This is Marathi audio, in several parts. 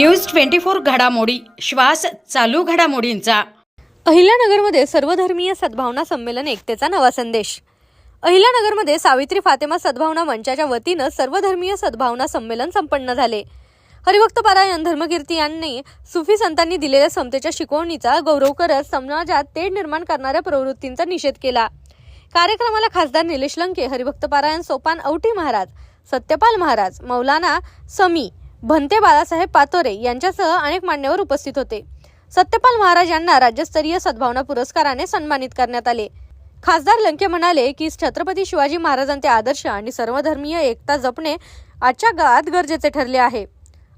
न्यूज 24 घडामोडी श्वास चालू घडामोडींचा। अहिल्यानगरमध्ये सर्वधर्मीय सद्भावना संमेलन एकतेचा नवा संदेश। अहिल्यानगरमध्ये सावित्री फातेमा सद्भावना मंचाच्या वतीनं सर्वधर्मीय सद्भावना संमेलन संपन्न झाले। हरिभक्त पारायण धर्मकीर्ती यांनी सुफी संतांनी दिलेल्या समतेच्या शिकवणीचा गौरव करत समाजात तेढ निर्माण करणाऱ्या प्रवृत्तींचा निषेध केला। कार्यक्रमाला खासदार निलेश लंके, हरिभक्त पारायण सोपान औटी महाराज, सत्यपाल महाराज, मौलाना समी, भंते बाळासाहेब पातोरे यांच्यासह अनेक मान्यवर उपस्थित होते। सत्यपाल महाराज यांना राज्यस्तरीय सद्भावना पुरस्काराने सन्मानित करण्यात आले। खासदार लंके म्हणाले की छत्रपती शिवाजी महाराजांचे आदर्श आणि सर्वधर्मीय एकता जपणे आजच्या काळात गरजेचे ठरले आहे।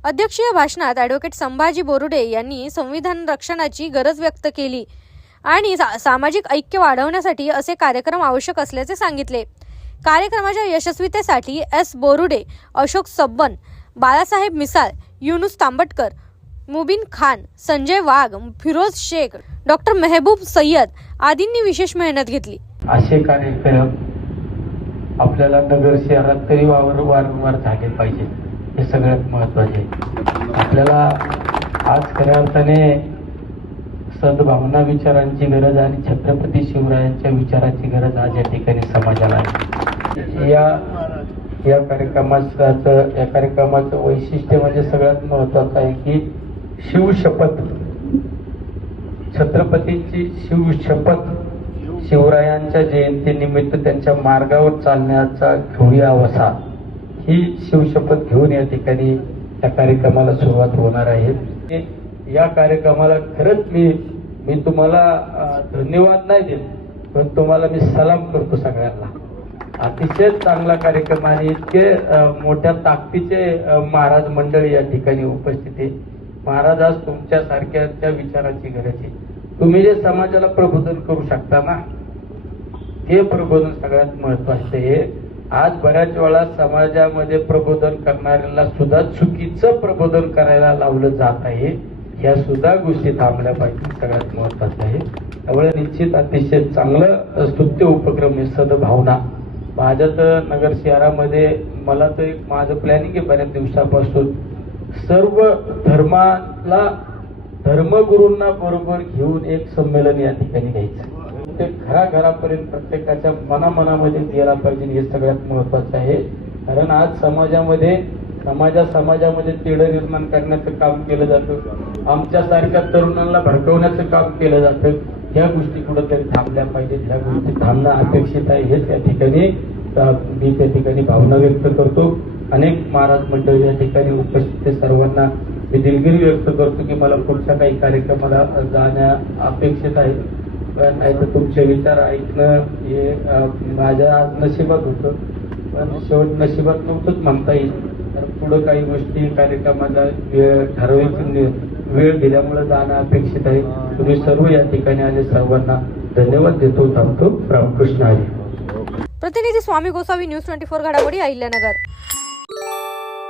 अध्यक्षीय भाषणात ॲडव्होकेट संभाजी बोरुडे यांनी संविधान रक्षणाची गरज व्यक्त केली आणि सामाजिक ऐक्य वाढवण्यासाठी असे कार्यक्रम आवश्यक असल्याचे सांगितले। कार्यक्रमाच्या यशस्वीतेसाठी एस बोरुडे, अशोक सब्बन, बाळासाहेब मिसाळ, युनुस तांबटकर, मुबीन खान, संजय वाघ, फिरोज शेख, डॉक्टर मेहबूब सय्यद आदींनी विशेष मेहनत घेतली। असे कार्यक्रम आपल्याला नगर शहरात तरी वारंवार झाले पाहिजे, हे सगळ्यात महत्त्वाचे। आपल्याला आज खऱ्या अर्थाने सद्भावना विचारांची गरज आणि छत्रपती शिवरायांच्या विचारांची गरज आज या ठिकाणी समाजाला आहे। या कार्यक्रमाचं वैशिष्ट्य म्हणजे सगळ्यात महत्त्वाचं आहे की शिवशपथ, छत्रपतींची शिवशपथ, शिवरायांच्या जयंतीनिमित्त त्यांच्या मार्गावर चालण्याचा घेऊया वसा, ही शिवशपथ घेऊन या ठिकाणी या कार्यक्रमाला सुरुवात होणार आहे। या कार्यक्रमाला खरंच मी तुम्हाला धन्यवाद नाही देत, पण तुम्हाला मी सलाम करतो सगळ्यांना। अतिशय चांगला कार्यक्रम आणि इतके मोठ्या ताकदीचे महाराज मंडळी या ठिकाणी उपस्थित आहे। महाराज, आज तुमच्यासारख्याच्या विचाराची गरज आहे। तुम्ही जे समाजाला प्रबोधन करू शकता ना, हे प्रबोधन सगळ्यात महत्वाचं आहे। आज बऱ्याच वेळा समाजामध्ये प्रबोधन करणाऱ्याला सुद्धा चुकीचं प्रबोधन करायला लावलं जात आहे। या सुद्धा गोष्टी थांबल्या पाहिजे, सगळ्यात महत्वाचं आहे। त्यामुळे निश्चित अतिशय चांगलं स्तुत्य उपक्रम आहे सद्भावना। माझ्या तर नगर शहरामध्ये मला तर एक माझं प्लॅनिंग आहे बऱ्याच दिवसापासून, सर्व धर्माला धर्मगुरूंना बरोबर घेऊन एक संमेलन या ठिकाणी घ्यायचं। ते घराघरापर्यंत प्रत्येकाच्या मनामध्ये गेला पाहिजे, हे सगळ्यात महत्वाचं आहे। कारण आज समाजामध्ये तेढ निर्माण करण्याचं काम केलं जातं, आमच्यासारख्या तरुणांना भडकवण्याचं काम केलं जातं। ह्या गोष्टी कुठेतरी थांबल्या पाहिजेत, ह्या गोष्टी थांबणं अपेक्षित आहे, हेच या ठिकाणी मी त्या ठिकाणी भावना व्यक्त करतो। अनेक महाराज मंडळी या ठिकाणी उपस्थित सर्वांना मी दिलगिरी व्यक्त करतो की मला पुढच्या काही कार्यक्रमाला जाण्या अपेक्षित आहे। नाही तर तुमचे विचार ऐकणं हे माझ्या आज नशिबात होतं, पण शेवट नशिबात नव्हतंच म्हणता येईल। तर पुढं काही गोष्टी कार्यक्रमाला ठरवायची वेळ दिल्यामुळे जाणं अपेक्षित आहे। तुम्ही सर्व या ठिकाणी आले, सर्वांना धन्यवाद देतो, थांबतो। रामकृष्ण हरी। प्रतिनिधी स्वामी गोसावी, न्यूज 24 घडामोडी, अहिल्यानगर।